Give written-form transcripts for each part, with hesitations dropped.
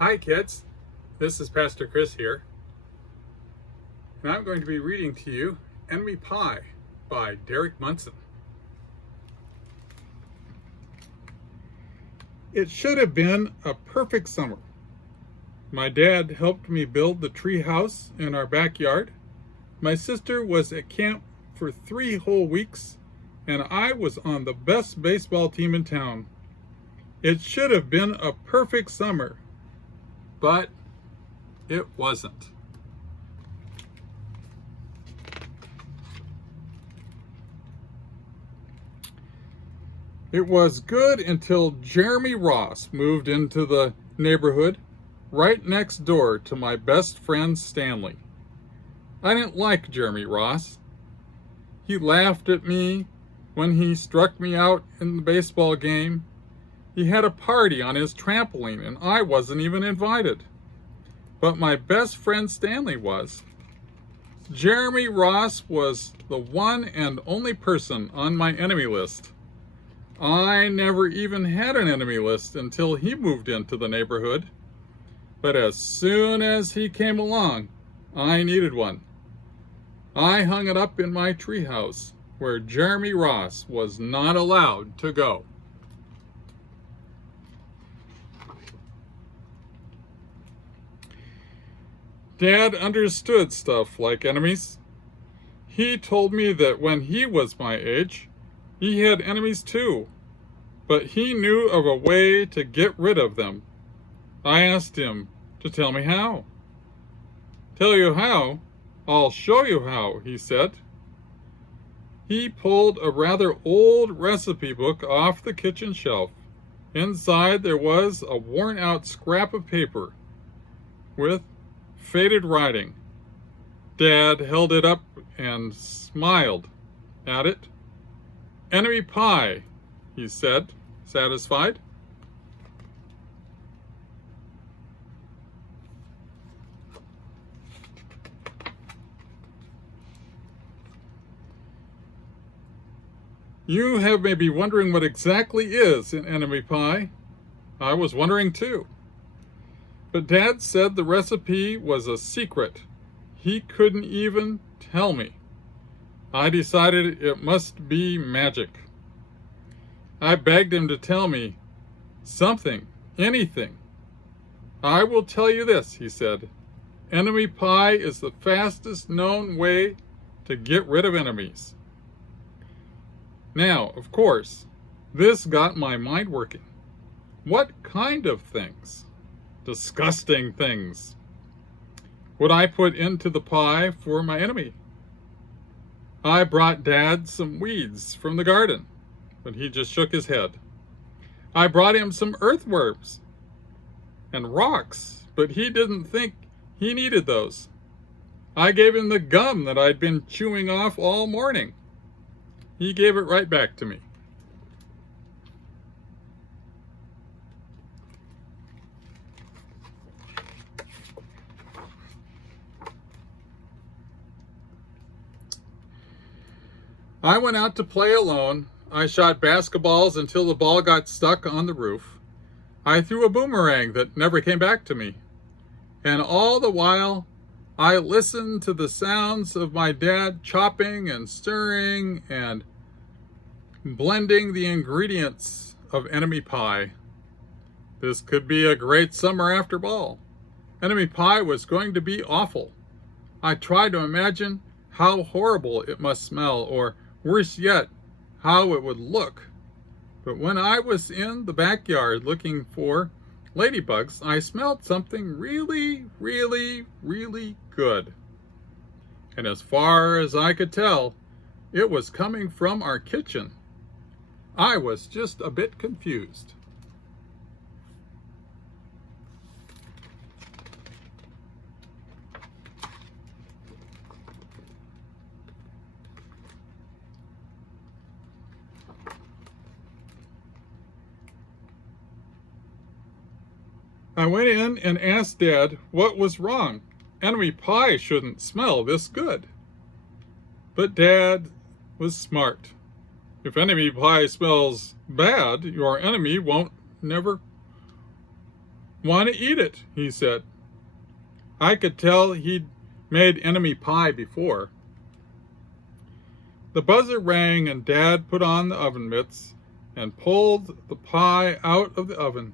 Hi kids, this is Pastor Kris here, and I'm going to be reading to you Enemy Pie by Derek Munson. It should have been a perfect summer. My dad helped me build the tree house in our backyard. My sister was at camp for 3 whole weeks, and I was on the best baseball team in town. It should have been a perfect summer, but it wasn't. It was good until Jeremy Ross moved into the neighborhood right next door to my best friend Stanley. I didn't like Jeremy Ross. He laughed at me when he struck me out in the baseball game. He had a party on his trampoline and I wasn't even invited. But my best friend Stanley was. Jeremy Ross was the one and only person on my enemy list. I never even had an enemy list until he moved into the neighborhood. But as soon as he came along, I needed one. I hung it up in my treehouse where Jeremy Ross was not allowed to go. Dad understood stuff like enemies. He told me that when he was my age, he had enemies too, but he knew of a way to get rid of them. I asked him to tell me how. Tell you how? I'll show you how, he said. He pulled a rather old recipe book off the kitchen shelf. Inside there was a worn-out scrap of paper with faded writing. Dad held it up and smiled at it. Enemy pie, he said, satisfied. You have maybe wondering what exactly is an enemy pie. I was wondering too. But Dad said the recipe was a secret. He couldn't even tell me. I decided it must be magic. I begged him to tell me something, anything. I will tell you this, he said. Enemy pie is the fastest known way to get rid of enemies. Now, of course, this got my mind working. What kind of things? Disgusting things would I put into the pie for my enemy? I brought Dad some weeds from the garden, but he just shook his head. I brought him some earthworms and rocks, but he didn't think he needed those. I gave him the gum that I'd been chewing off all morning. He gave it right back to me. I went out to play alone. I shot basketballs until the ball got stuck on the roof. I threw a boomerang that never came back to me. And all the while, I listened to the sounds of my dad chopping and stirring and blending the ingredients of enemy pie. This could be a great summer after all. Enemy pie was going to be awful. I tried to imagine how horrible it must smell, or worse yet, how it would look. But when I was in the backyard looking for ladybugs, I smelled something really, really, really good. And as far as I could tell, it was coming from our kitchen. I was just a bit confused. I went in and asked Dad what was wrong. Enemy pie shouldn't smell this good. But Dad was smart. If enemy pie smells bad, your enemy won't never Want to eat it, he said. I could tell he'd made enemy pie before. The buzzer rang and Dad put on the oven mitts and pulled the pie out of the oven.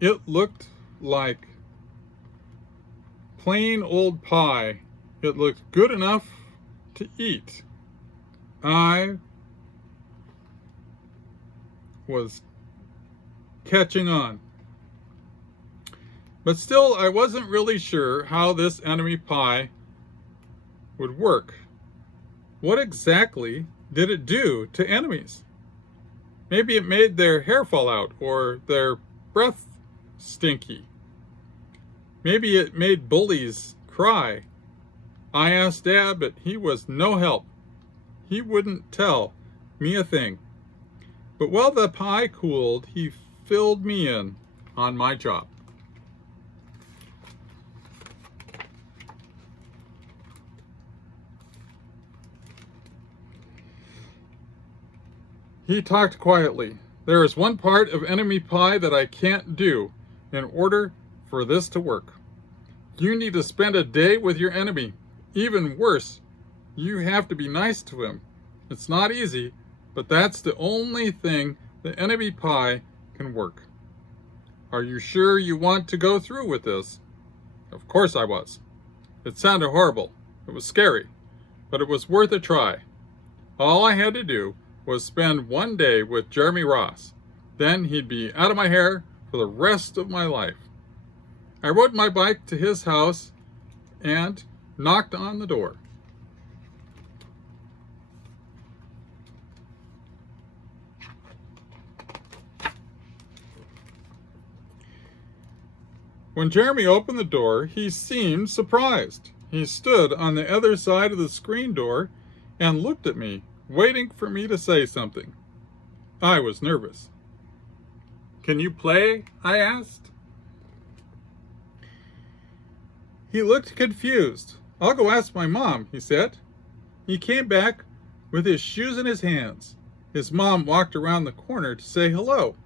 It looked like plain old pie. It looked good enough to eat. I was catching on. But still, I wasn't really sure how this enemy pie would work. What exactly did it do to enemies? Maybe it made their hair fall out or their breath stinky. Maybe it made bullies cry. I asked Dad, but he was no help. He wouldn't tell me a thing. But while the pie cooled, he filled me in on my job. He talked quietly. There is one part of enemy pie that I can't do in order for this to work. You need to spend a day with your enemy. Even worse, you have to be nice to him. It's not easy, but that's the only thing the enemy pie can work. Are you sure you want to go through with this? Of course I was. It sounded horrible. It was scary, but it was worth a try. All I had to do was spend one day with Jeremy Ross. Then he'd be out of my hair for the rest of my life. I rode my bike to his house and knocked on the door. When Jeremy opened the door, he seemed surprised. He stood on the other side of the screen door and looked at me, waiting for me to say something. I was nervous. Can you play? I asked. He looked confused. I'll go ask my mom, he said. He came back with his shoes in his hands. His mom walked around the corner to say hello.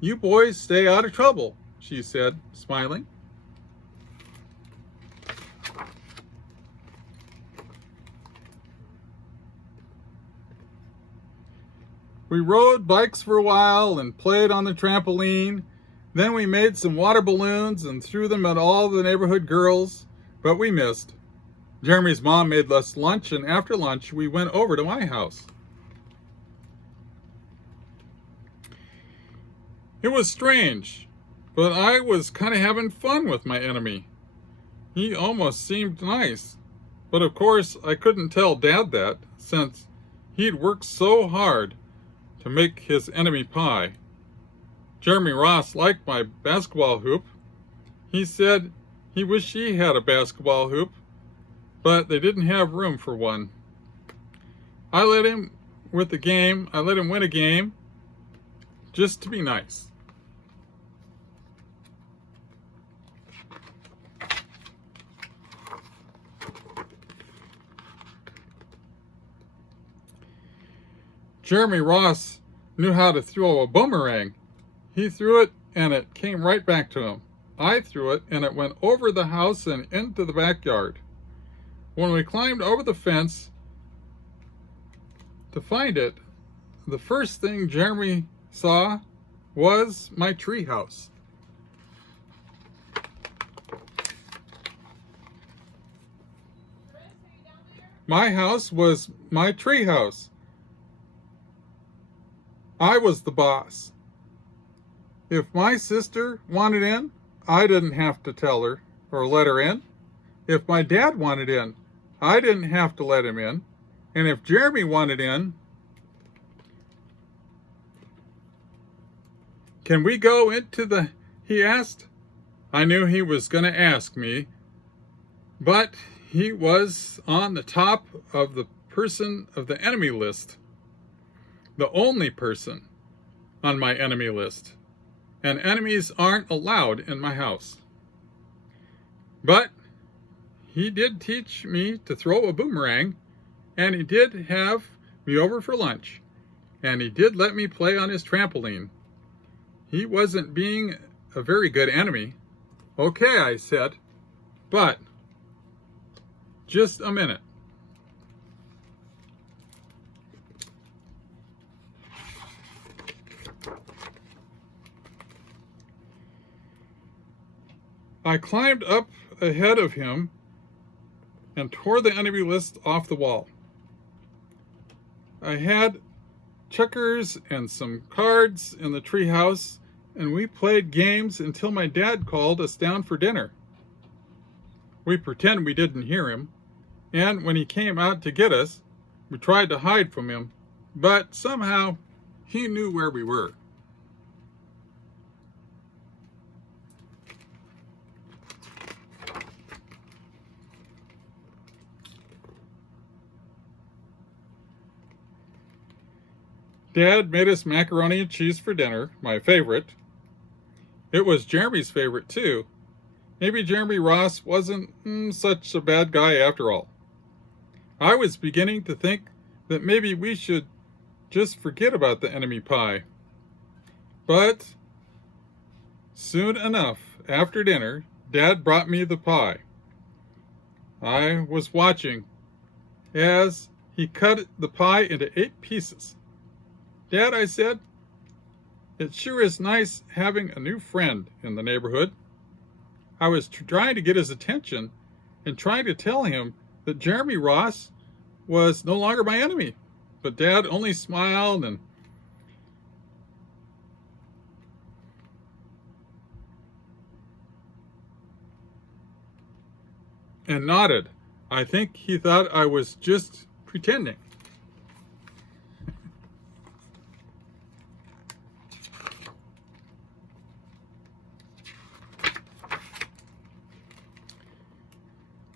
You boys stay out of trouble, she said, smiling. We rode bikes for a while and played on the trampoline. Then we made some water balloons and threw them at all the neighborhood girls, but we missed. Jeremy's mom made us lunch, and after lunch we went over to my house. It was strange, but I was kind of having fun with my enemy. He almost seemed nice, but of course I couldn't tell Dad that, since he'd worked so hard to make his enemy pie. Jeremy Ross liked my basketball hoop. He said he wished he had a basketball hoop, but they didn't have room for one. I let him win a game just to be nice. Jeremy Ross knew how to throw a boomerang. He threw it and it came right back to him. I threw it and it went over the house and into the backyard. When we climbed over the fence to find it, the first thing Jeremy saw was my tree house. My house was my tree house. I was the boss. If my sister wanted in, I didn't have to tell her or let her in. If my dad wanted in, I didn't have to let him in. And if Jeremy wanted in, can we go into the, he asked. I knew he was going to ask me, but he was on the top of the enemy list. The only person on my enemy list. And enemies aren't allowed in my house. But he did teach me to throw a boomerang, and he did have me over for lunch, and he did let me play on his trampoline. He wasn't being a very good enemy. Okay, I said, but just a minute. I climbed up ahead of him and tore the enemy list off the wall. I had checkers and some cards in the treehouse, and we played games until my dad called us down for dinner. We pretended we didn't hear him, and when he came out to get us, we tried to hide from him, but somehow he knew where we were. Dad made us macaroni and cheese for dinner, my favorite. It was Jeremy's favorite too. Maybe Jeremy Ross wasn't such a bad guy after all. I was beginning to think that maybe we should just forget about the enemy pie. But soon enough, after dinner, Dad brought me the pie. I was watching as he cut the pie into 8 pieces. Dad, I said, it sure is nice having a new friend in the neighborhood. I was trying to get his attention and trying to tell him that Jeremy Ross was no longer my enemy. But Dad only smiled and nodded. I think he thought I was just pretending.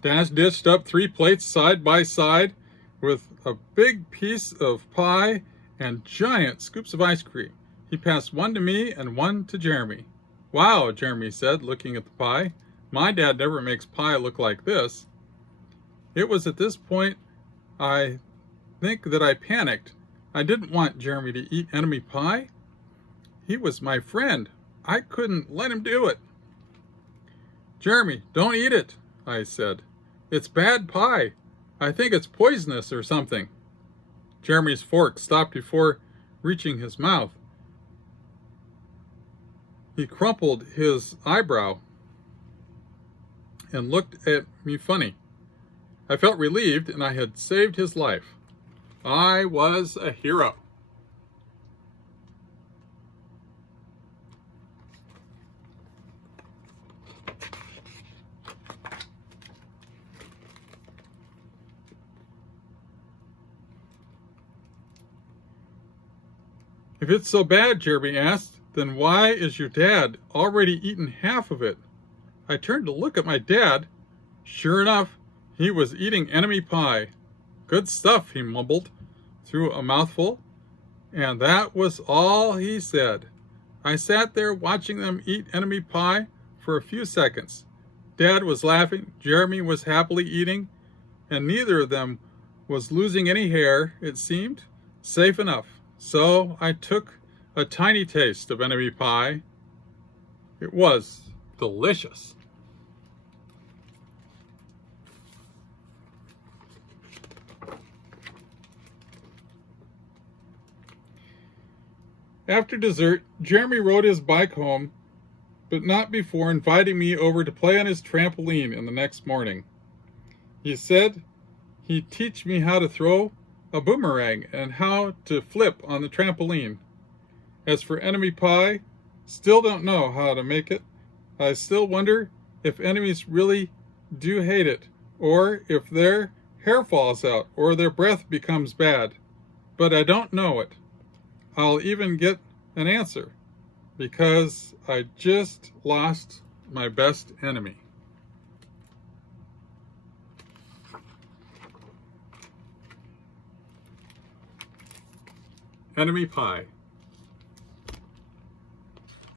Dad dished up 3 plates side by side with a big piece of pie and giant scoops of ice cream. He passed one to me and one to Jeremy. Wow, Jeremy said, looking at the pie. My dad never makes pie look like this. It was at this point I think that I panicked. I didn't want Jeremy to eat enemy pie. He was my friend. I couldn't let him do it. Jeremy, don't eat it, I said. It's bad pie. I think it's poisonous or something. Jeremy's fork stopped before reaching his mouth. He crumpled his eyebrow and looked at me funny. I felt relieved, and I had saved his life. I was a hero. If it's so bad, Jeremy asked, then why is your dad already eaten half of it? I turned to look at my dad. Sure enough, he was eating enemy pie. Good stuff, he mumbled through a mouthful. And that was all he said. I sat there watching them eat enemy pie for a few seconds. Dad was laughing, Jeremy was happily eating, and neither of them was losing any hair, it seemed. Safe enough. So I took a tiny taste of enemy pie. It was delicious. After dessert, Jeremy rode his bike home, but not before inviting me over to play on his trampoline in the next morning. He said he'd teach me how to throw a boomerang and how to flip on the trampoline. As for enemy pie, still don't know how to make it. I still wonder if enemies really do hate it, or if their hair falls out, or their breath becomes bad. But I don't know it. I'll even get an answer, because I just lost my best enemy. Enemy pie.